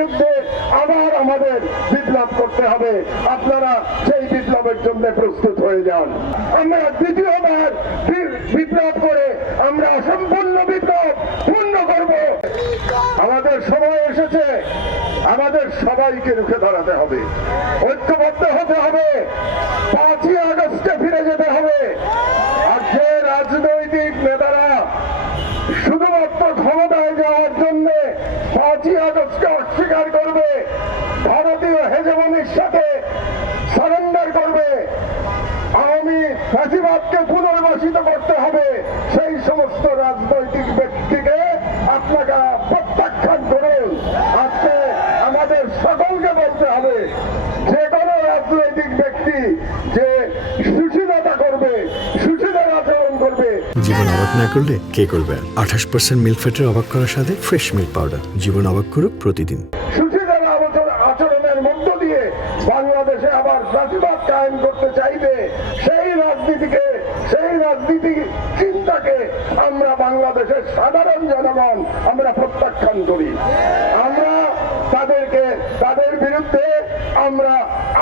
বিরুদ্ধে আবার আমাদের বিপ্লব করতে হবে। আপনারা সেই বিপ্লবের জন্য প্রস্তুত হয়ে যান। আমরা দ্বিতীয়বার বিপ্লব করে আমরা অসম্পূর্ণ বিপ্লব পূর্ণ করব। আমাদের সময় এসেছে, আমাদের সবাইকে রুখে দাঁড়াতে হবে, ঐক্যবদ্ধ হতে হবে, 5ই আগস্টে ফিরে যেতে হবে। আর যে রাজনৈতিক নেতারা শুধুমাত্র ক্ষমতায় যাওয়ার জন্য 5ই আগস্টকে অস্বীকার করবে, ভারতীয় হেজেমনির সাথে সারেন্ডার করবে, আওয়ামী ফ্যাসিবাদকে পুনর্বাসিত করতে হবে, সেই সমস্ত রাজনৈতিক ব্যক্তিকে আপনারা প্রত্যাখ্যান করুন। আজকে আমাদের সকলকে বলতে হবে, যে কোনো রাজনৈতিক ব্যক্তি যে সুশীলতা করবে, সুশীলের আচরণ করবে। জীবন অবাক না করলে কে করবে? 28% মিল্ক ফ্যাটের অবাক করার সাথে ফ্রেশ মিল্ক পাউডার। জীবন অবাক করুক প্রতিদিন। সুশীলের আচরণের মধ্য দিয়ে বাংলাদেশে আবার ফ্যাসিবাদ কায়েম করতে চাইবে, সেই রাজনীতি চিন্তাকে আমরা বাংলাদেশের সাধারণ জনগণ আমরা প্রত্যাখ্যান করি। আমরা তাদের বিরুদ্ধে আমরা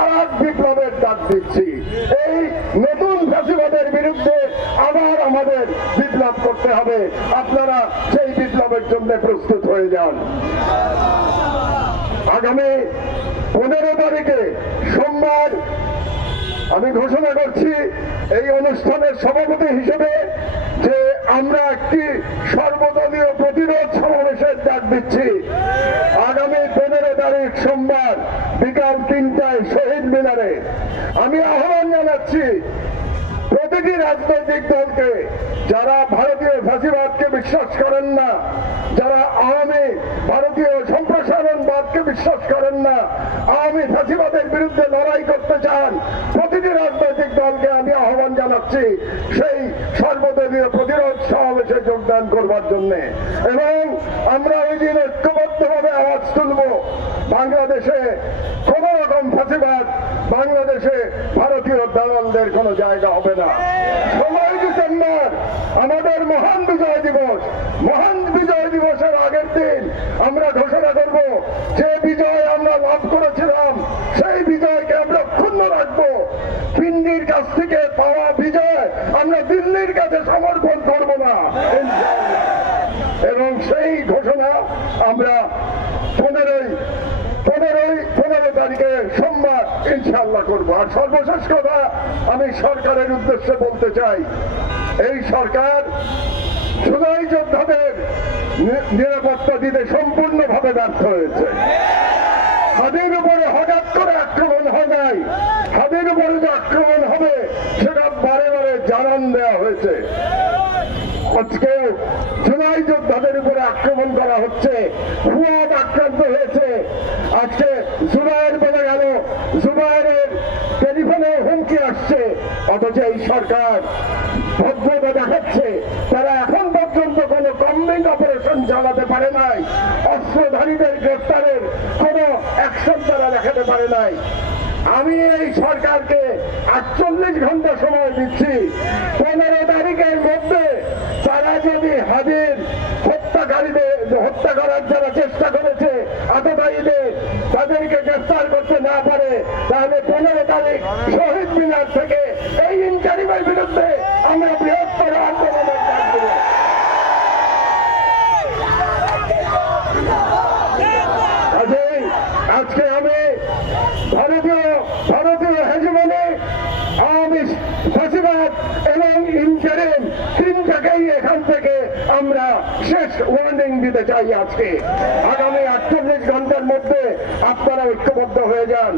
আরেক বিপ্লবের ডাক দিচ্ছি। এই নতুন ফ্যাসিবাদের বিরুদ্ধে আবার আমাদের বিপ্লব করতে হবে। আপনারা সেই বিপ্লবের জন্য প্রস্তুত হয়ে যান। আগামী 15 তারিখে সোমবার আমি ঘোষণা করছি এই অনুষ্ঠানের সভাপতি হিসেবে যে আমরা একটি সর্বদলীয় প্রতিরোধ সমাবেশের ডাক দিচ্ছি। আগামী 15 তারিখ সোমবার বিকাল 3টায় শহীদ মিনারে আমি আহ্বান জানাচ্ছি প্রতিটি রাজনৈতিক দলকে, যারা ভারতীয় ফ্যাসিবাদকে বিশ্বাস করেন না, যারা আওয়ামী ভারতীয় সম্প্রসারণবাদকে বিশ্বাস করেন না, আওয়ামী ফ্যাসিবাদের বিরুদ্ধে লড়াই করতে চান, প্রতিটি রাজনৈতিক দলকে আমি আহ্বান জানাচ্ছি সেই সর্বদলীয় প্রতিরোধ সমাবেশে যোগদান করবার জন্য। এবং আমরা ওই দিন ঐক্যবদ্ধভাবে আওয়াজ তুলব, বাংলাদেশে কোন রকম ফ্যাসিবাদ, বাংলাদেশে ভারতীয় দালালদের কোনো জায়গা হবে না। 16 ডিসেম্বর আমাদের মহান বিজয় দিবস। মহান বিজয় দিবসের আগের দিন আমরা ঘোষণা করব যে বিজয় আমরা লাভ করেছিলাম সেই বিজয়কে আমরা ক্ষুণ্ণ রাখবো। পিন্ডির কাছ থেকে পাওয়া বিজয় আমরা দিল্লির কাছে সমর্পণ করব না, এবং সেই ঘোষণা আমরা 15 তারিখে সোমবার ইনশাআল্লাহ করবো। আর সর্বশেষ কথা আমি সরকারের উদ্দেশ্যে বলতে চাই, এই সরকার জুলাই যোদ্ধাদের নিরাপত্তা দিতে সম্পূর্ণভাবে ব্যর্থ হয়েছে। হাদির উপরে হঠাৎ করে আক্রমণ হয় নাই, হাদির উপরে যে আক্রমণ হবে সেটা বারে বারে জানান দেওয়া হয়েছে। আজকে জুলাই যোদ্ধাদের উপরে আক্রমণ করা হচ্ছে, ফুয়াদ আক্রান্ত হয়েছে। আজকে জুবায়ের বলে গেল, জুবায়ের টেলিফোনে হুমকি আসছে, অথচ এই সরকার ভদ্রতা দেখাচ্ছে। তারা এখন পর্যন্ত কোনো কম্বিং অপারেশন চালাতে পারে নাই, অস্ত্রধারীদের গ্রেফতারের কোনো অ্যাকশন তারা দেখাতে পারে নাই। আমি এই সরকারকে 48 ঘন্টা সময় দিচ্ছি, 15 তারিখের মধ্যে তারা যদি হাদির হত্যাকারীদের হত্যা করার যারা চেষ্টা করেছে আততায়ীদের তাদেরকে গ্রেফতার করতে না পারে, তাহলে 15 তারিখ শহীদ মিনার থেকে এই ইনকারিমের বিরুদ্ধে আমরা বৃহত্তর আন্দোলনের ডাক দেব। আজকে আমি ভারতীয় হেজেমনি, আওয়ামী ফ্যাসিবাদ এবং ইনকারিম তিনটাকেই এখান থেকে আমরা শেষ ওয়ার্নিং দিতে চাই। আজকে আগামী 48 ঘন্টার মধ্যে আপনারা ঐক্যবদ্ধ হয়ে যান।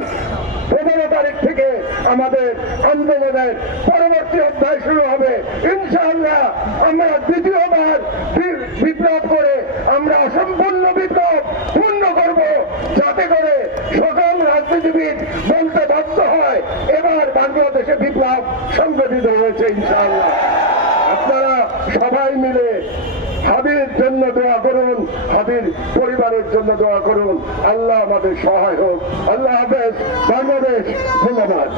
15 তারিখ থেকে আমাদের আন্দোলনের পরবর্তী অধ্যায় শুরু হবে। ইনশাআল্লাহ আমরা দ্বিতীয়বার বিপ্লব করে আমরা অসম্পূর্ণ বিপ্লব পূর্ণ করব, যাতে করে সকল রাজনীতিবিদ বলতে বাধ্য হয় এবার বাংলাদেশে বিপ্লব সংগঠিত হয়েছে। ইনশাআল্লাহ আপনারা সবাই মিলে হাদির জন্য দোয়া করুন, হাদির পরিবারের জন্য দোয়া করুন। আল্লাহ আমাদের সহায় হোক। আল্লাহ হাফেজ। বাংলাদেশ। ধন্যবাদ।